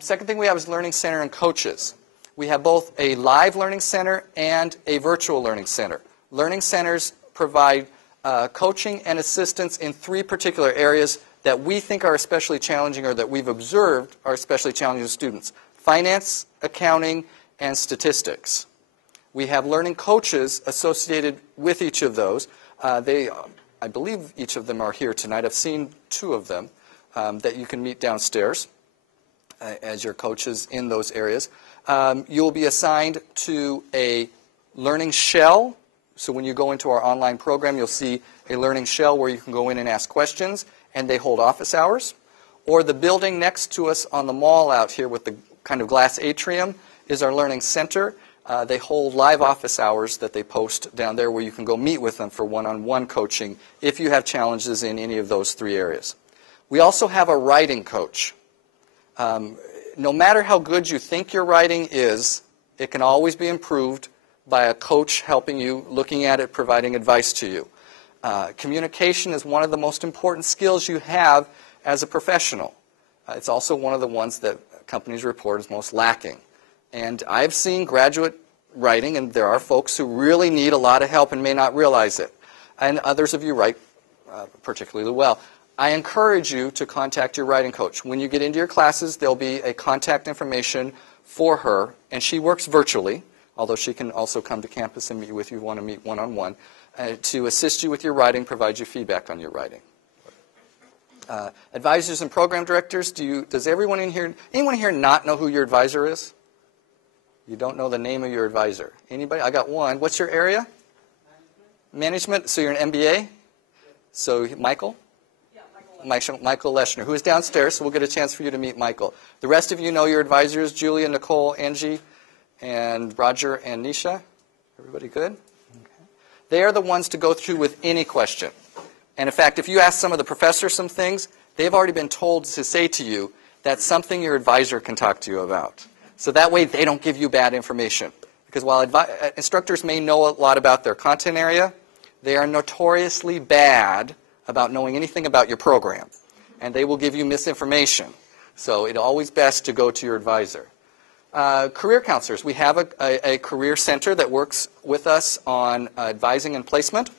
Second thing we have is Learning Center and coaches. We have both a live learning center and a virtual learning center. Learning centers provide coaching and assistance in 3 particular areas that we think are especially challenging or that we've observed are especially challenging to students: finance, accounting, and statistics. We have learning coaches associated with each of those. I believe each of them are here tonight. I've seen 2 of them that you can meet downstairs as your coaches in those areas. You'll be assigned to a learning shell. So when you go into our online program, you'll see a learning shell where you can go in and ask questions, and they hold office hours. Or the building next to us on the mall out here with the kind of glass atrium is our learning center. They hold live office hours that they post down there where you can go meet with them for one-on-one coaching if you have challenges in any of those 3 areas. We also have a writing coach. No matter how good you think your writing is, it can always be improved by a coach helping you, looking at it, providing advice to you. Communication is one of the most important skills you have as a professional. It's also one of the ones that companies report as most lacking. And I've seen graduate writing, and there are folks who really need a lot of help and may not realize it. And others of you write particularly well. I encourage you to contact your writing coach. When you get into your classes, there'll be a contact information for her, and she works virtually, although she can also come to campus and meet with you if you want to meet one-on-one, to assist you with your writing, provide you feedback on your writing. Advisors and program directors, does anyone here not know who your advisor is? You don't know the name of your advisor. Anybody? I got one. What's your area? Management. So you're an MBA? So Michael? Michael Leschner, who is downstairs, so we'll get a chance for you to meet Michael. The rest of you know your advisors: Julia, Nicole, Angie, and Roger and Nisha. Everybody good? Okay. They are the ones to go through with any question. And in fact, if you ask some of the professors some things, they've already been told to say to you that's something your advisor can talk to you about. So that way they don't give you bad information. Because while instructors may know a lot about their content area, they are notoriously bad about knowing anything about your program. And they will give you misinformation. So it's always best to go to your advisor. Career counselors. We have a career center that works with us on advising and placement,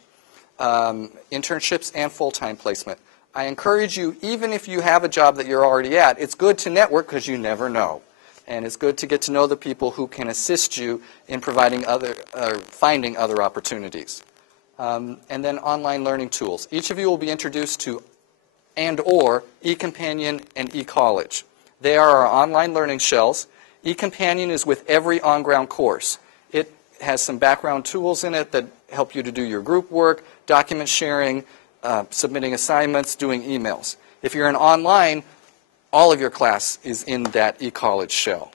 internships, and full-time placement. I encourage you, even if you have a job that you're already at, it's good to network because you never know. And it's good to get to know the people who can assist you in finding other opportunities. And then online learning tools. Each of you will be introduced to and/or eCompanion and eCollege. They are our online learning shells. eCompanion is with every on-ground course. It has some background tools in it that help you to do your group work, document sharing, submitting assignments, doing emails. If you're in online, all of your class is in that eCollege shell.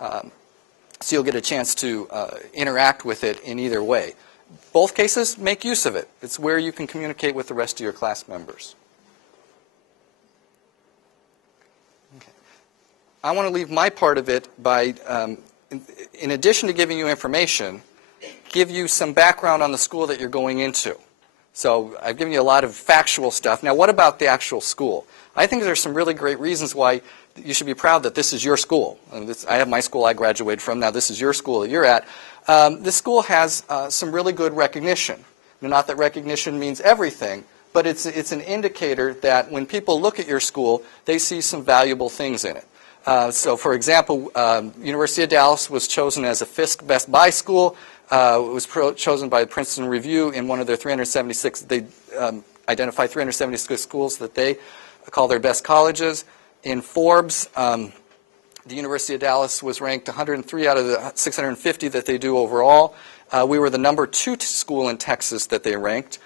So you'll get a chance to interact with it in either way. Both cases, make use of it. It's where you can communicate with the rest of your class members. Okay. I want to leave my part of it by, in addition to giving you information, give you some background on the school that you're going into. So I've given you a lot of factual stuff. Now, what about the actual school? I think there's some really great reasons why you should be proud that this is your school. I have my school I graduated from. Now, this is your school that you're at. This school has some really good recognition. Not that recognition means everything, but it's an indicator that when people look at your school, they see some valuable things in it. So, for example, University of Dallas was chosen as a Fisk Best Buy school. It was chosen by the Princeton Review in one of their 376. They identify 376 schools that they call their best colleges. In Forbes, the University of Dallas was ranked 103 out of the 650 that they do overall. We were the number 2 school in Texas that they ranked.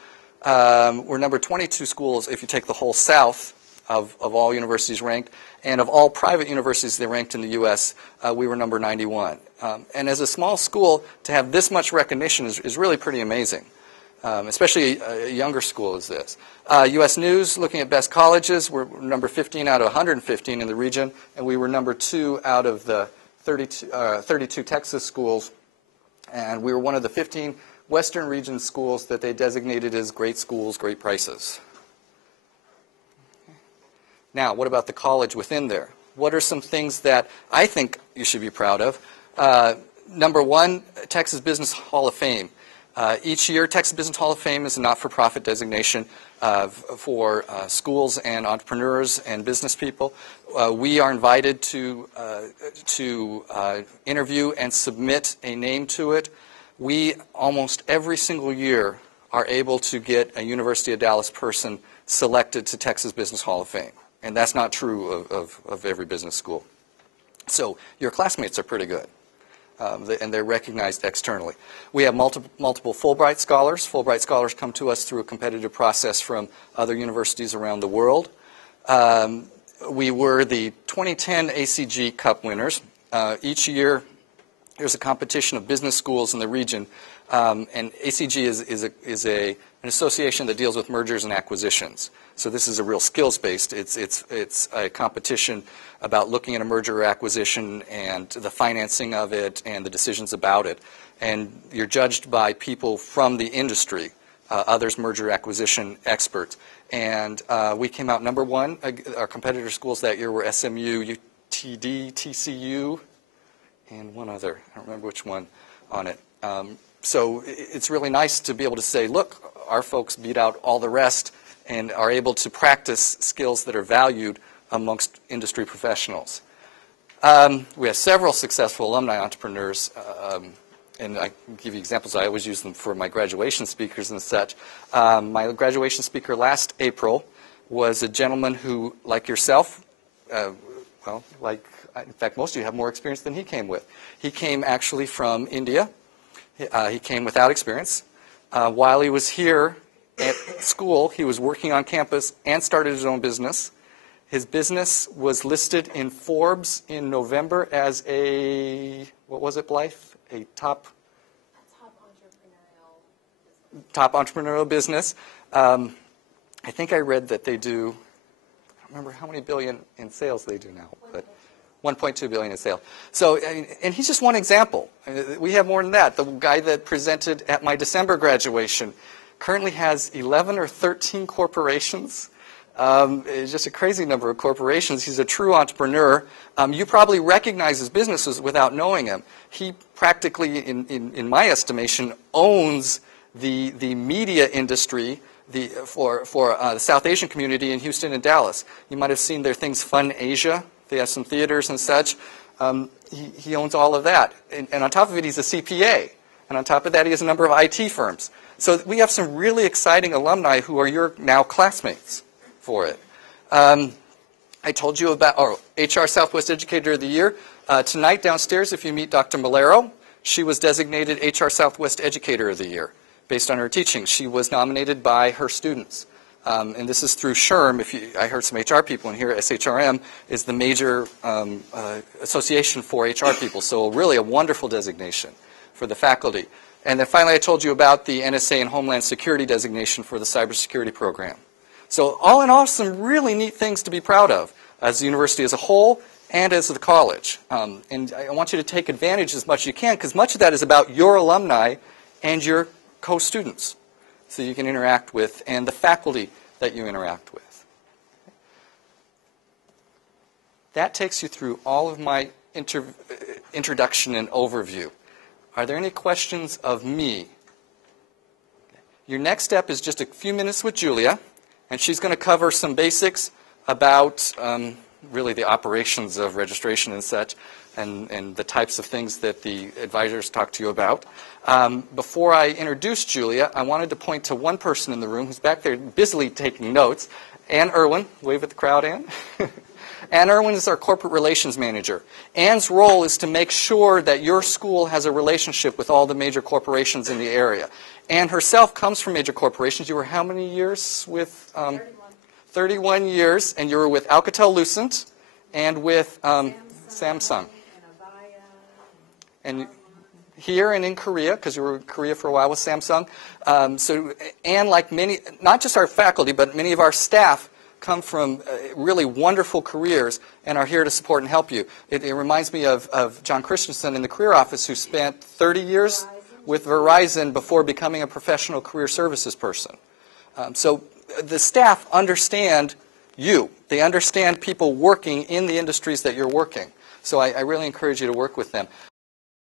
We're number 22 schools if you take the whole South of all universities ranked. And of all private universities they ranked in the U.S., we were number 91. And as a small school, to have this much recognition is really pretty amazing, especially a younger school as this. U.S. News, looking at best colleges, we're number 15 out of 115 in the region, and we were number 2 out of the 32 Texas schools. And we were one of the 15 Western region schools that they designated as great schools, great prices. Now, what about the college within there? What are some things that I think you should be proud of? Number one, Texas Business Hall of Fame. Each year, Texas Business Hall of Fame is a not-for-profit designation for schools and entrepreneurs and business people. We are invited to interview and submit a name to it. We, almost every single year, are able to get a University of Dallas person selected to Texas Business Hall of Fame. And that's not true of every business school. So your classmates are pretty good. And they're recognized externally. We have multiple Fulbright scholars. Fulbright scholars come to us through a competitive process from other universities around the world. We were the 2010 ACG Cup winners. Each year, there's a competition of business schools in the region, and ACG is an association that deals with mergers and acquisitions. So this is a real skills-based. It's a competition about looking at a merger or acquisition and the financing of it and the decisions about it. And you're judged by people from the industry, others merger acquisition experts. And we came out number one. Our competitor schools that year were SMU, UTD, TCU, and one other. I don't remember which one on it. So it's really nice to be able to say, look, our folks beat out all the rest and are able to practice skills that are valued amongst industry professionals. We have several successful alumni entrepreneurs, and I can give you examples. I always use them for my graduation speakers and such. My graduation speaker last April was a gentleman who, like yourself, in fact, most of you have more experience than he came with. He came actually from India. He came without experience. While he was here at school, he was working on campus and started his own business. His business was listed in Forbes in November as a, what was it, Blythe? A top entrepreneurial business. I think I read that they do, I don't remember how many billion in sales they do now, but 1.2 billion in sales. So, and he's just one example. We have more than that. The guy that presented at my December graduation currently has 11 or 13 corporations. It's just a crazy number of corporations. He's a true entrepreneur. You probably recognize his businesses without knowing him. He practically, in my estimation, owns the media industry for the South Asian community in Houston and Dallas. You might have seen their things, Fun Asia. They have some theaters and such. He owns all of that. And on top of it, he's a CPA. And on top of that, he has a number of IT firms. So we have some really exciting alumni who are your now classmates for it. I told you about HR Southwest Educator of the Year. Tonight downstairs, if you meet Dr. Malero, she was designated HR Southwest Educator of the Year based on her teaching. She was nominated by her students. And this is through SHRM. I heard some HR people in here. SHRM is the major association for HR people. So really a wonderful designation for the faculty. And then finally I told you about the NSA and Homeland Security designation for the cybersecurity program. So all in all, some really neat things to be proud of as the university as a whole and as the college. And I want you to take advantage as much as you can, because much of that is about your alumni and your co-students. So you can interact with, and the faculty that you interact with. That takes you through all of my introduction and overview. Are there any questions of me? Your next step is just a few minutes with Julia, and she's going to cover some basics about really the operations of registration and such, and the types of things that the advisors talk to you about. Before I introduce Julia, I wanted to point to one person in the room who's back there busily taking notes. Ann Irwin. Wave at the crowd, Ann. Ann Irwin is our corporate relations manager. Ann's role is to make sure that your school has a relationship with all the major corporations in the area. Ann herself comes from major corporations. You were how many years with? 31 years, and you were with Alcatel-Lucent and with Samsung. And here and in Korea, because you were in Korea for a while with Samsung. So Ann, like many, not just our faculty, but many of our staff come from really wonderful careers and are here to support and help you. It reminds me of John Christensen in the career office, who spent 30 years with Verizon before becoming a professional career services person. So the staff understand you. They understand people working in the industries that you're working. So I really encourage you to work with them.